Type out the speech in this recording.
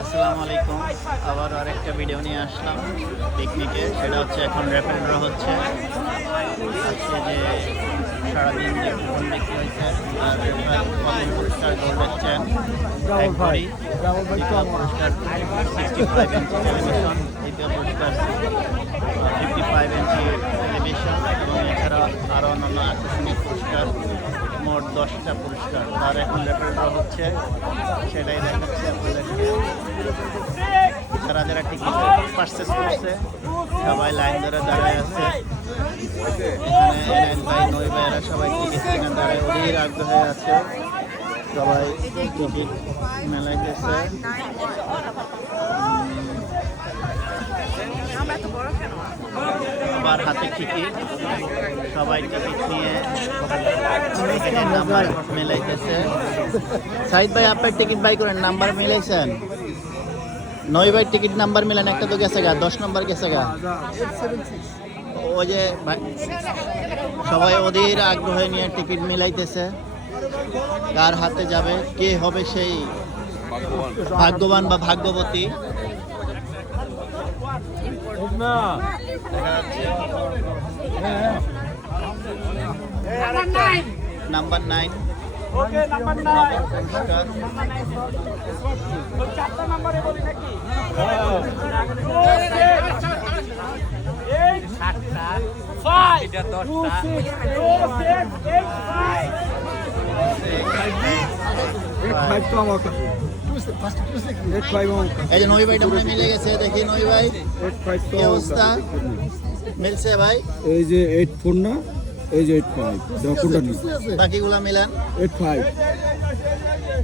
আসসালামু আলাইকুম। আবার আরেকটা ভিডিও নিয়ে আসলাম পিকনিকে। সেটা হচ্ছে এখন র্যাপিড ড্র হচ্ছে। আজকে যে সারাদিন যে কুপন বিক্রি হয়েছে আর প্রথম পুরস্কার গোল্ড চ্যান এক ঘড়ি, দ্বিতীয় পুরস্কার 65 ইঞ্চি টেলিভিশন, তৃতীয় পুরস্কার 55 ইঞ্চি টেলিভিশন এবং এছাড়া আরও অন্যান্য আকর্ষণীয় পুরস্কার, মোট 10টা পুরস্কার। তার এখন র্যাপিড ড্র হচ্ছে, সেটাই দেখাচ্ছে আপনাদেরকে। যারা যারা টিকিট পারচেস করছে সবাই লাইন ধরে দাঁড়ায় আছে। এখানে এনএন ভাই, নই ভাইয়েরা সবাই টিকিট কিনে দাঁড়ায় অধীর আগ্রহে আছে। সবাই টিকিট মেলাইতেছে। আবার হাতে টিকিট, সবাই টিকিট নিয়ে টিকিটের নাম্বার মেলাইতেছে। সাইদ ভাই, আপনার টিকিট বাই করেন, নাম্বার মিলাইছেন? নয় ভাই টিকিট নাম্বার মিলান, একটা তো গেছে গা, 10 নম্বর গেছে গা। ওই যে সবাই অধীর আগ্রহে নিয়ে টিকিট মিলাইতেছে, কার হাতে যাবে, কে হবে সেই ভাগ্যবান বা ভাগ্যবতী। নাম্বার 9 ওকে নাম্বার 9 পুরস্কার। ওই চারটা নম্বরে বলি নাকি 8 এই যে নই ভাইটা মনে মিলে গেছে, দেখি নই ভাই কি অবস্থা মিলছে ভাই? এই যে 84 না, এই যে 85 কোনটা নিন? বাকিগুলা মিলান। 85